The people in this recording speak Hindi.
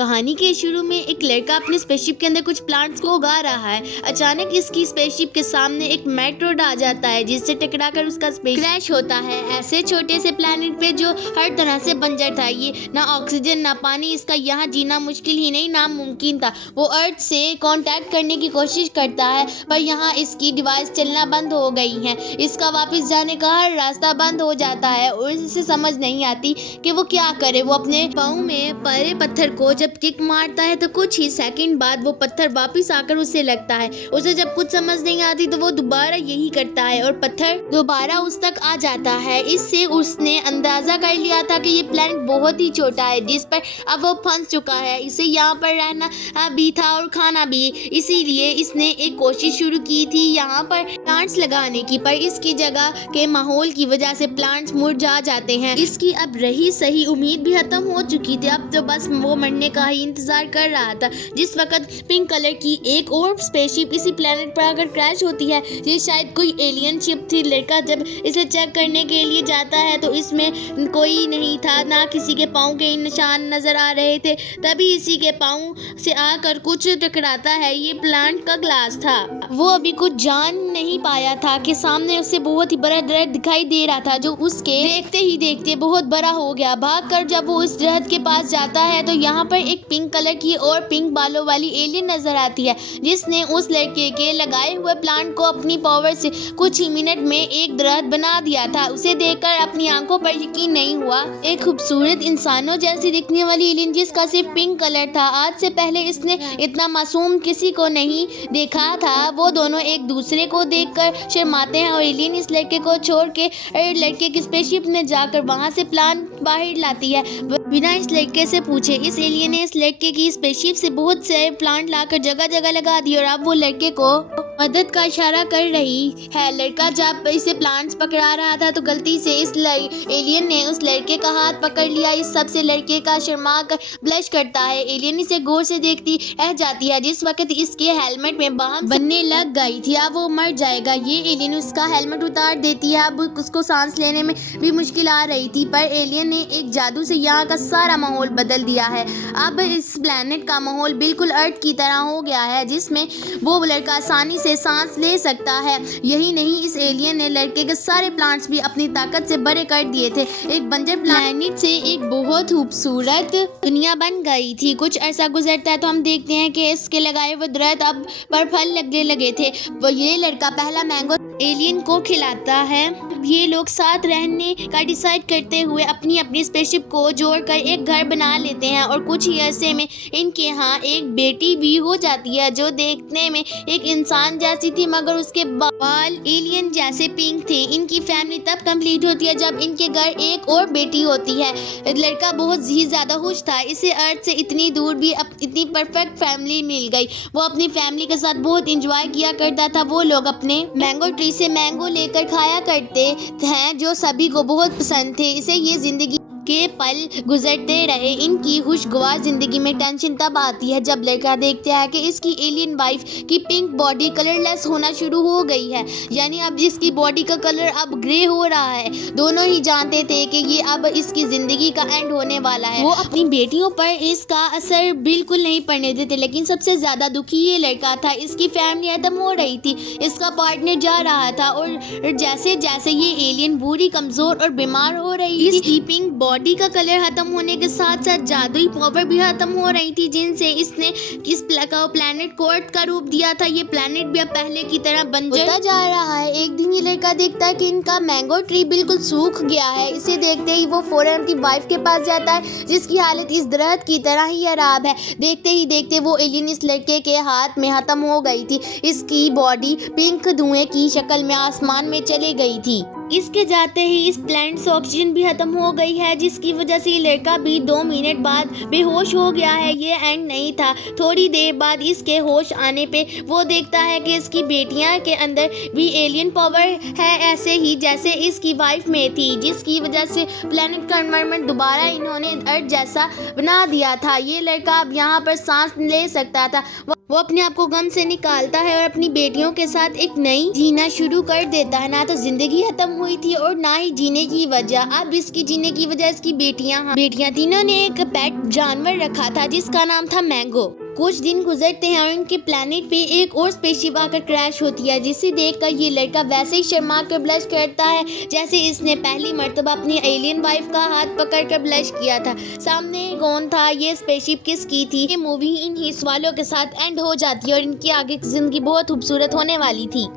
कहानी के शुरू में एक लड़का अपने स्पेसशिप के अंदर कुछ प्लांट्स को उगा रहा है। अचानक इसकी स्पेसशिप के सामने एक मेट्रोड आ जाता है जिससे टकराकर उसका स्पेस क्रैश होता है। ऐसे छोटे से प्लैनेट पे जो हर तरह से बंजर था, ये ना ऑक्सीजन ना पानी, इसका यहाँ जीना मुश्किल ही नहीं नामुमकिन था। वो अर्थ से कांटेक्ट करने की कोशिश करता है पर यहाँ इसकी डिवाइस चलना बंद हो गई है। इसका वापस जाने का हर रास्ता बंद हो जाता है और इसे समझ नहीं आती कि वो क्या करे। वो अपने पाँव में पड़े पत्थर को जब किक मारता है तो कुछ ही सेकंड बाद वो पत्थर वापस आकर उसे लगता है। उसे जब कुछ समझ नहीं आती तो वो दोबारा यही करता है और पत्थर दोबारा उस तक आ जाता है। इससे उसने अंदाजा कर लिया था कि ये प्लैनेट बहुत ही छोटा है जिस पर अब वो फंस चुका है। इसे यहाँ पर रहना भी था और खाना भी, इसीलिए इसने एक कोशिश शुरू की थी यहाँ पर प्लांट्स लगाने की, पर इसकी जगह के माहौल की वजह से प्लांट्स मुरझा जाते हैं। इसकी अब रही सही उम्मीद भी खत्म हो चुकी थी। अब तो बस वो मरने का ही इंतजार कर रहा था। जिस वक्त पिंक कलर की एक और स्पेसशिप इसी प्लेनेट पर आकर क्रैश होती है, ये शायद कोई एलियन शिप थी। लड़का जब इसे चेक करने के लिए जाता है तो इसमें कोई नहीं था, ना किसी के पाँव के निशान नजर आ रहे थे। तभी इसी के पाँव से आकर कुछ टकराता है। ये प्लांट का ग्लास था। वो अभी कुछ जान नहीं पाया था कि सामने उसे बहुत ही बड़ा दरख्त दिखाई दे रहा था जो उसके देखते ही देखते बहुत बड़ा हो गया। भागकर जब वो उस दरख्त के पास जाता है तो यहाँ पर एक पिंक कलर की और पिंक बालों वाली एलियन नजर आती है जिसने उस लड़के के लगाए हुए प्लांट को अपनी पावर से कुछ ही मिनट में एक दरख्त बना दिया था। उसे देखकर अपनी आंखों पर यकीन नहीं हुआ। एक खूबसूरत इंसानों जैसी दिखने वाली एलियन जिसका सिर्फ पिंक कलर था। आज से पहले इसने इतना मासूम किसी को नहीं देखा था। वो दोनों एक दूसरे को देखकर शर्माते हैं और एलियन इस लड़के को छोड़ के लड़के की स्पेसशिप में जाकर वहां से प्लांट बाहर लाती है बिना इस लड़के से पूछे। इस एलियन ने इस लड़के की स्पेसशिप से बहुत से प्लांट लाकर जगह जगह लगा दिए और अब वो लड़के को मदद का इशारा कर रही है। लड़का जब इसे प्लांट्स पकड़ा रहा था तो गलती से इस एलियन ने उस लड़के का हाथ पकड़ लिया। इस सब से लड़के का शर्मा कर ब्लश करता है। एलियन इसे गौर से देखती रह जाती है। जिस वक्त इसके हेलमेट में बाम बनने लग गई थी, अब वो मर जाएगा। ये एलियन उसका हेलमेट उतार देती है। अब उसको सांस लेने में भी मुश्किल आ रही थी पर एलियन ने एक जादू से यहाँ का सारा माहौल बदल दिया है। अब इस प्लेनेट का माहौल बिल्कुल अर्थ की तरह हो गया है जिसमें वो लड़का आसानी से सांस ले सकता है। यही नहीं, इस एलियन ने लड़के के सारे प्लांट्स भी अपनी ताकत से बड़े कर दिए थे। एक बंजर प्लेनेट से एक बहुत खूबसूरत दुनिया बन गई थी। कुछ अरसा गुजरता है तो हम देखते हैं कि इसके लगाए हुए दरख्त अब पर फल लगने लगे थे। वो ये लड़का पहला मैंगो एलियन को खिलाता है। ये लोग साथ रहने का डिसाइड करते हुए अपनी अपनी स्पेसशिप को जोड़कर एक घर बना लेते हैं और कुछ ही अरसे में इनके यहाँ एक बेटी भी हो जाती है जो देखने में एक इंसान जैसी थी मगर उसके बाल एलियन जैसे पिंक थे। इनकी फैमिली तब कंप्लीट होती है जब इनके घर एक और बेटी होती है। लड़का बहुत ही ज्यादा खुश था। इसे अर्थ से इतनी दूर भी अब इतनी परफेक्ट फैमिली मिल गई। वो अपनी फैमिली के साथ बहुत इंजॉय किया करता था। वो लोग अपने मैंगो ट्री से मैंगो लेकर खाया करते हैं जो सभी को बहुत पसंद थे। इसे ये जिंदगी के पल गुजरते रहे। इनकी खुशगवार जिंदगी में टेंशन तब आती है जब लड़का देखता है कि इसकी एलियन वाइफ की पिंक बॉडी कलरलेस होना शुरू हो गई है, यानी अब इसकी बॉडी का कलर अब ग्रे हो रहा है। दोनों ही जानते थे कि ये अब इसकी जिंदगी का एंड होने वाला है। वो अपनी बेटियों पर इसका असर बिल्कुल नहीं पड़ने देते, लेकिन सबसे ज्यादा दुखी ये लड़का था। इसकी फैमिली खत्म हो रही थी, इसका पार्टनर जा रहा था और जैसे जैसे ये एलियन बुरी, कमजोर और बीमार हो रही थी, इसकी पिंक बॉडी का कलर खत्म होने के साथ साथ जादुई पावर भी खत्म हो रही थी जिनसे इसने इस प्लेनेट को अर्थ का रूप दिया था। ये प्लेनेट भी अब पहले की तरह बंजर होता जा रहा है। एक दिन ये लड़का देखता है कि इनका मैंगो ट्री बिल्कुल सूख गया है। इसे देखते ही वो फौरन अपनी वाइफ के पास जाता है जिसकी हालत इस दरख्त की तरह ही खराब है। देखते ही देखते वो एलियन इस लड़के के हाथ में खत्म हो गई थी। इसकी बॉडी पिंक धुएं की शक्ल में आसमान में चली गई थी। इसके जाते ही इस प्लेनेट से ऑक्सीजन भी खत्म हो गई है जिसकी वजह से ये लड़का भी 2 मिनट बाद बेहोश हो गया है। ये एंड नहीं था। थोड़ी देर बाद इसके होश आने पे वो देखता है कि इसकी बेटियां के अंदर भी एलियन पावर है, ऐसे ही जैसे इसकी वाइफ में थी, जिसकी वजह से प्लेनेट का एनवायरनमेंट दोबारा इन्होंने अर्थ जैसा बना दिया था। ये लड़का अब यहाँ पर सांस ले सकता था। वो अपने आप को गम से निकालता है और अपनी बेटियों के साथ एक नई जीना शुरू कर देता है। ना तो जिंदगी खत्म हुई थी और ना ही जीने की वजह। अब इसकी जीने की वजह इसकी बेटियां तीनों ने एक पेट जानवर रखा था जिसका नाम था मैंगो। कुछ दिन गुजरते हैं और उनके प्लेनेट पे एक और स्पेसशिप आकर क्रैश होती है, जिसे देखकर ये लड़का वैसे ही शर्मा कर ब्लश करता है जैसे इसने पहली मर्तबा अपनी एलियन वाइफ का हाथ पकड़कर ब्लश किया था। सामने कौन था, ये स्पेसशिप किसकी थी? ये मूवी इन्हीं सवालों के साथ एंड हो जाती है और इनकी आगे की जिंदगी बहुत खूबसूरत होने वाली थी।